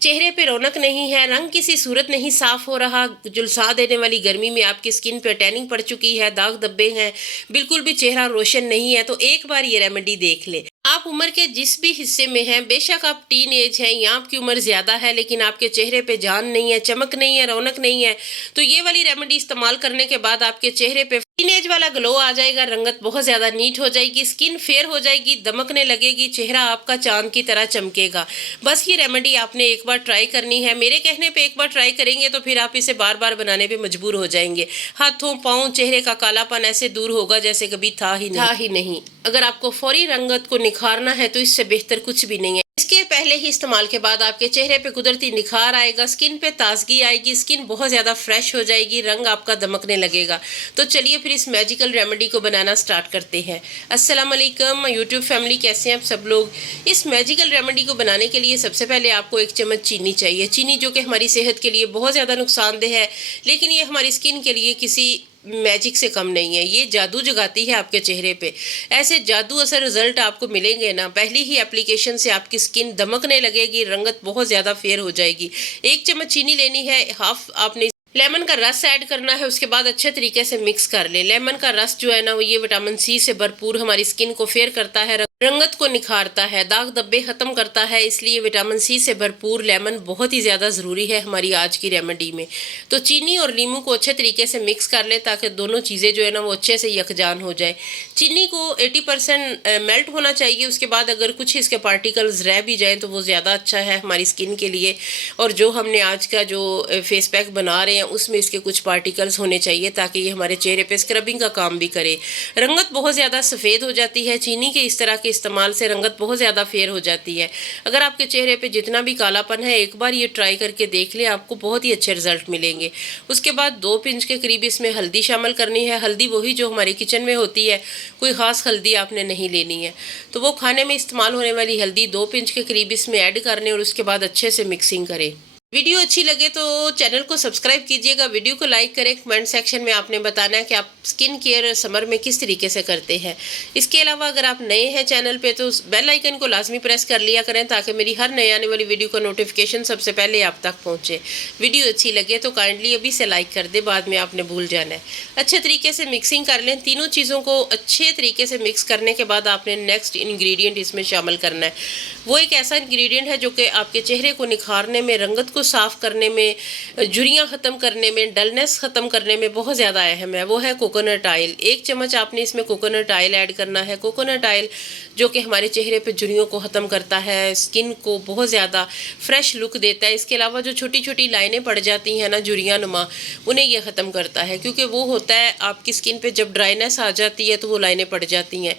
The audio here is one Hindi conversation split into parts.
चेहरे पे रौनक नहीं है, रंग किसी सूरत नहीं साफ हो रहा, झुलसा देने वाली गर्मी में आपकी स्किन पे टैनिंग पड़ चुकी है, दाग धब्बे हैं, बिल्कुल भी चेहरा रोशन नहीं है, तो एक बार ये रेमेडी देख ले। आप उम्र के जिस भी हिस्से में हैं, बेशक आप टीन एज हैं या आपकी उम्र ज्यादा है, लेकिन आपके चेहरे पे जान नहीं है, चमक नहीं है, रौनक नहीं है, तो ये वाली रेमेडी इस्तेमाल करने के बाद आपके चेहरे पे टीनेज वाला ग्लो आ जाएगा, रंगत बहुत ज्यादा नीट हो जाएगी, स्किन फेयर हो जाएगी, दमकने लगेगी, चेहरा आपका चांद की तरह चमकेगा। बस ये रेमेडी आपने एक बार ट्राई करनी है, मेरे कहने पे एक बार ट्राई करेंगे तो फिर आप इसे बार बार बनाने पे मजबूर हो जाएंगे। हाथों पाँव चेहरे का कालापन ऐसे दूर होगा जैसे कभी था ही नहीं। अगर आपको फौरी रंगत को निखारना है तो इससे बेहतर कुछ भी नहीं है। इसके पहले ही इस्तेमाल के बाद आपके चेहरे पे कुदरती निखार आएगा, स्किन पे ताजगी आएगी, स्किन बहुत ज्यादा फ्रेश हो जाएगी, रंग आपका दमकने लगेगा। तो चलिए फिर इस मैजिकल रेमेडी को बनाना स्टार्ट करते हैं। अस्सलाम वालेकुम यूट्यूब फैमिली, कैसे हैं आप सब लोग। इस मैजिकल रेमेडी को बनाने के लिए सबसे पहले आपको 1 चम्मच चीनी चाहिए। चीनी जो कि हमारी सेहत के लिए बहुत ज़्यादा नुकसानदेह है, लेकिन ये हमारी स्किन के लिए किसी मैजिक से कम नहीं है। ये जादू जगाती है आपके चेहरे पे। ऐसे जादू असर रिजल्ट आपको मिलेंगे ना, पहली ही एप्लीकेशन से आपकी स्किन दमकने लगेगी, रंगत बहुत ज़्यादा फेयर हो जाएगी। 1 चम्मच चीनी लेनी है, हाफ आपने लेमन का रस ऐड करना है, उसके बाद अच्छे तरीके से मिक्स कर ले। लेमन का रस जो है ना, वो ये विटामिन सी से भरपूर हमारी स्किन को फेयर करता है, रंगत को निखारता है, दाग धब्बे खत्म करता है, इसलिए विटामिन सी से भरपूर लेमन बहुत ही ज़्यादा ज़रूरी है हमारी आज की रेमेडी में। तो चीनी और नींबू को अच्छे तरीके से मिक्स कर ले ताकि दोनों चीज़ें जो है ना वो अच्छे से यकजान हो जाए। चीनी को 80% मेल्ट होना चाहिए, उसके बाद अगर कुछ इसके पार्टिकल्स रह भी जाएँ तो वो ज़्यादा अच्छा है हमारी स्किन के लिए। और जो हमने आज का जो फेस पैक बना रहे हैं उसमें इसके कुछ पार्टिकल्स होने चाहिए ताकि ये हमारे चेहरे पे स्क्रबिंग का काम भी करे। रंगत बहुत ज़्यादा सफ़ेद हो जाती है, चीनी के इस तरह के इस्तेमाल से रंगत बहुत ज़्यादा फेयर हो जाती है। अगर आपके चेहरे पे जितना भी कालापन है, एक बार ये ट्राई करके देख ले, आपको बहुत ही अच्छे रिजल्ट मिलेंगे। उसके बाद 2 पिंच के करीब इसमें हल्दी शामिल करनी है। हल्दी वही जो हमारे किचन में होती है, कोई ख़ास हल्दी आपने नहीं लेनी है। तो वो खाने में इस्तेमाल होने वाली हल्दी 2 पिंच के करीब इसमें ऐड करने और उसके बाद अच्छे से मिक्सिंग करें। वीडियो अच्छी लगे तो चैनल को सब्सक्राइब कीजिएगा, वीडियो को लाइक करें। कमेंट सेक्शन में आपने बताना है कि आप स्किन केयर समर में किस तरीके से करते हैं। इसके अलावा अगर आप नए हैं चैनल पे तो बेल आइकन को लाजमी प्रेस कर लिया करें ताकि मेरी हर नई आने वाली वीडियो का नोटिफिकेशन सबसे पहले आप तक पहुंचे। वीडियो अच्छी लगे तो काइंडली अभी से लाइक कर दे, बाद में आपने भूल जाना है। अच्छे तरीके से मिक्सिंग कर लें। तीनों चीज़ों को अच्छे तरीके से मिक्स करने के बाद आपने नेक्स्ट इंग्रेडिएंट इसमें शामिल करना है। वो एक ऐसा इंग्रेडिएंट है जो कि आपके चेहरे को निखारने में, रंगत को साफ करने में, झुर्रियाँ ख़त्म करने में, डलनेस ख़त्म करने में बहुत ज़्यादा अहम है। वो है कोकोनट ऑयल। 1 चम्मच आपने इसमें कोकोनट ऑयल ऐड करना है। कोकोनट ऑयल जो कि हमारे चेहरे पे झुर्रियों को ख़त्म करता है, स्किन को बहुत ज़्यादा फ्रेश लुक देता है। इसके अलावा जो छोटी छोटी लाइनें पड़ जाती हैं ना झुर्रियाँ नुमा, उन्हें ये ख़त्म करता है, क्योंकि वो होता है आपकी स्किन पे जब ड्राइनेस आ जाती है तो वो लाइनें पड़ जाती हैं।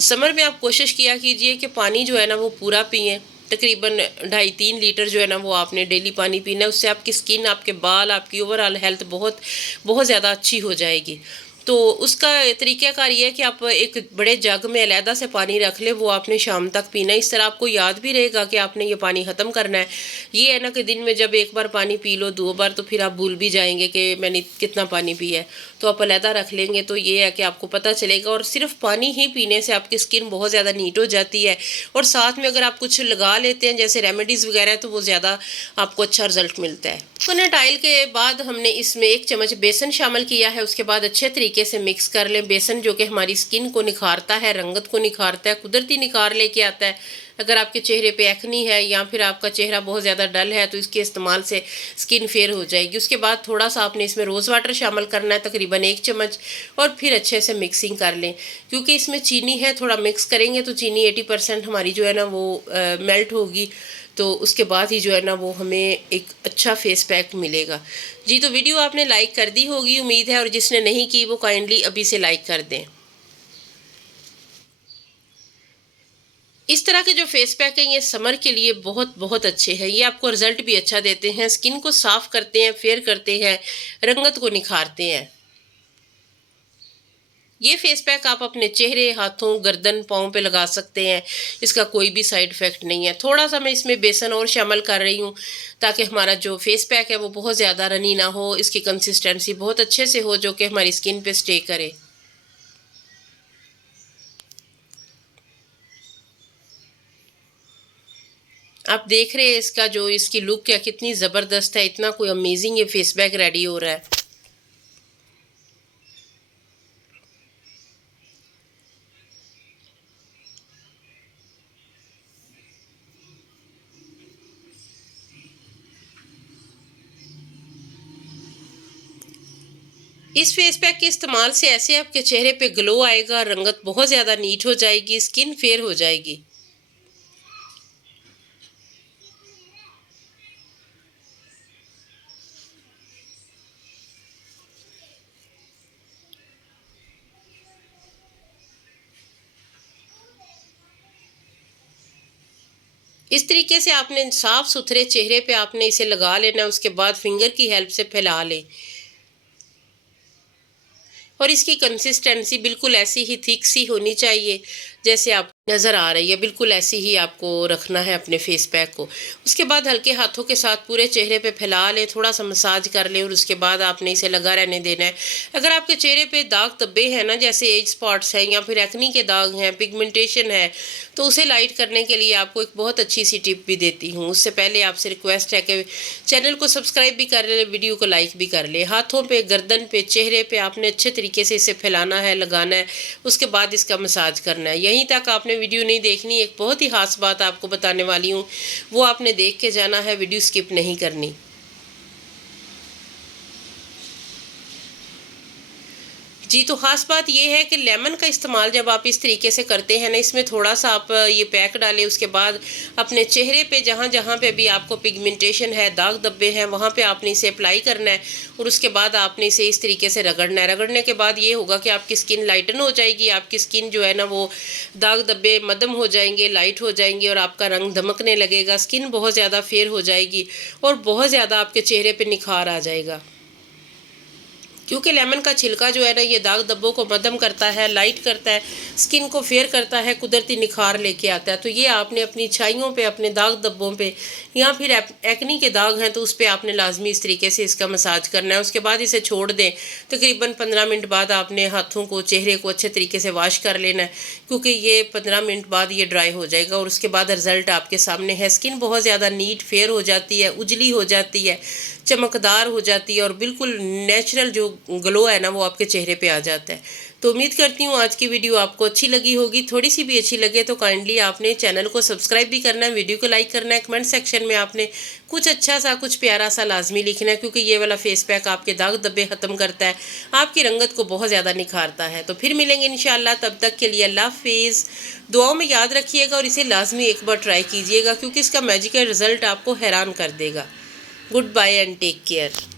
समर में आप कोशिश किया कीजिए कि पानी जो है ना वो पूरा पिएँ। तकरीबन 2.5-3 लीटर जो है ना वो आपने डेली पानी पीना है। उससे आपकी स्किन, आपके बाल, आपकी ओवरऑल हेल्थ बहुत बहुत ज़्यादा अच्छी हो जाएगी। तो उसका तरीक़ाकार ये है कि आप एक बड़े जग में अलहदा से पानी रख ले, वो आपने शाम तक पीना है। इस तरह आपको याद भी रहेगा कि आपने ये पानी ख़त्म करना है। ये है ना कि दिन में जब एक बार पानी पी लो, 2 बार, तो फिर आप भूल भी जाएंगे कि मैंने कितना पानी पिया है। तो आप अलहदा रख लेंगे तो ये है कि आपको पता चलेगा। और सिर्फ पानी ही पीने से आपकी स्किन बहुत ज़्यादा नीट हो जाती है। और साथ में अगर आप कुछ लगा लेते हैं जैसे रेमेडीज़ वगैरह, तो वो ज़्यादा आपको अच्छा रिजल्ट मिलता है। कोकोनट ऑयल के बाद हमने इसमें 1 चम्मच बेसन शामिल किया है। उसके बाद अच्छे तरीके से मिक्स कर लें। बेसन जो कि हमारी स्किन को निखारता है, रंगत को निखारता है, कुदरती निखार लेके आता है। अगर आपके चेहरे पे एक्नी है या फिर आपका चेहरा बहुत ज़्यादा डल है तो इसके इस्तेमाल से स्किन फेयर हो जाएगी। उसके बाद थोड़ा सा आपने इसमें रोज़ वाटर शामिल करना है, तकरीबन 1 चम्मच, और फिर अच्छे से मिक्सिंग कर लें। क्योंकि इसमें चीनी है, थोड़ा मिक्स करेंगे तो चीनी 80% हमारी जो है ना वो मेल्ट होगी। तो उसके बाद ही जो है ना वो हमें एक अच्छा फेस पैक मिलेगा। जी, तो वीडियो आपने लाइक कर दी होगी उम्मीद है, और जिसने नहीं की वो काइंडली अभी से लाइक कर दें। इस तरह के जो फेस पैक हैं ये समर के लिए बहुत बहुत अच्छे हैं। ये आपको रिजल्ट भी अच्छा देते हैं, स्किन को साफ करते हैं, फेयर करते हैं, रंगत को निखारते हैं। ये फेस पैक आप अपने चेहरे, हाथों, गर्दन, पाँव पे लगा सकते हैं। इसका कोई भी साइड इफ़ेक्ट नहीं है। थोड़ा सा मैं इसमें बेसन और शामिल कर रही हूँ ताकि हमारा जो फेस पैक है वो बहुत ज़्यादा रनी ना हो, इसकी कंसिस्टेंसी बहुत अच्छे से हो जो कि हमारी स्किन पे स्टे करे। आप देख रहे हैं इसका जो इसकी लुक क्या कितनी ज़बरदस्त है, इतना कोई अमेजिंग ये फेस पैक रेडी हो रहा है। इस फेस पैक के इस्तेमाल से ऐसे आपके चेहरे पे ग्लो आएगा, रंगत बहुत ज़्यादा नीट हो जाएगी, स्किन फेयर हो जाएगी। इस तरीके से आपने साफ सुथरे चेहरे पे आपने इसे लगा लेना है, उसके बाद फिंगर की हेल्प से फैला लें। और इसकी कंसिस्टेंसी बिल्कुल ऐसी ही थिक सी होनी चाहिए जैसे आप नज़र आ रही है, बिल्कुल ऐसी ही आपको रखना है अपने फेस पैक को। उसके बाद हल्के हाथों के साथ पूरे चेहरे पे फैला लें, थोड़ा सा मसाज कर लें और उसके बाद आपने इसे लगा रहने देना है। अगर आपके चेहरे पे दाग धब्बे हैं ना, जैसे एज स्पॉट्स हैं या फिर एक्नी के दाग हैं, पिगमेंटेशन है, तो उसे लाइट करने के लिए आपको एक बहुत अच्छी सी टिप भी देती हूँ। उससे पहले आपसे रिक्वेस्ट है कि चैनल को सब्सक्राइब भी कर लें, वीडियो को लाइक भी कर लें। हाथों पे, गर्दन पे, चेहरे पे आपने अच्छे तरीके से इसे फैलाना है, लगाना है, उसके बाद इसका मसाज करना है। यहीं तक आपने वीडियो नहीं देखनी, एक बहुत ही खास बात आपको बताने वाली हूँ, वो आपने देख के जाना है, वीडियो स्किप नहीं करनी। जी, तो ख़ास बात ये है कि लेमन का इस्तेमाल जब आप इस तरीके से करते हैं ना, इसमें थोड़ा-सा आप ये पैक डालें, उसके बाद अपने चेहरे पे जहाँ-जहाँ पे भी आपको पिगमेंटेशन है, दाग धब्बे हैं, वहाँ पे आपने इसे अप्लाई करना है और उसके बाद आपने इसे इस तरीके से रगड़ना है। रगड़ने के बाद ये होगा कि आपकी स्किन लाइटन हो जाएगी, आपकी स्किन जो है ना वो दाग धब्बे मद्धम हो जाएँगे, लाइट हो जाएँगे और आपका रंग दमकने लगेगा, स्किन बहुत ज़्यादा फेयर हो जाएगी और बहुत ज़्यादा आपके चेहरे पे निखार आ जाएगा। क्योंकि लेमन का छिलका जो है ना, ये दाग धब्बों को मद्धम करता है, लाइट करता है, स्किन को फेयर करता है, कुदरती निखार लेके आता है। तो ये आपने अपनी छाइयों पे, अपने दाग धब्बों पे या फिर एक्नी के दाग हैं तो उस पे आपने लाजमी इस तरीके से इसका मसाज करना है। उसके बाद इसे छोड़ दें, तकरीबन 15 मिनट बाद आपने हाथों को, चेहरे को अच्छे तरीके से वॉश कर लेना है, क्योंकि ये 15 मिनट बाद ये ड्राई हो जाएगा और उसके बाद रिजल्ट आपके सामने है। स्किन बहुत ज़्यादा नीट फेयर हो जाती है, उजली हो जाती है, चमकदार हो जाती है और बिल्कुल नेचुरल जो ग्लो है ना वो आपके चेहरे पे आ जाता है। तो उम्मीद करती हूँ आज की वीडियो आपको अच्छी लगी होगी। थोड़ी सी भी अच्छी लगे तो काइंडली आपने चैनल को सब्सक्राइब भी करना है, वीडियो को लाइक करना है, कमेंट सेक्शन में आपने कुछ अच्छा सा, कुछ प्यारा सा लाजमी लिखना है, क्योंकि ये वाला फेस पैक आपके दाग धब्बे ख़त्म करता है, आपकी रंगत को बहुत ज़्यादा निखारता है। तो फिर मिलेंगे इंशाअल्लाह, तब तक के लिए अल्लाह हाफिज़। दुआओं में याद रखिएगा और इसे लाजमी एक बार ट्राई कीजिएगा, क्योंकि इसका मैजिकल रिजल्ट आपको हैरान कर देगा। Goodbye and take care.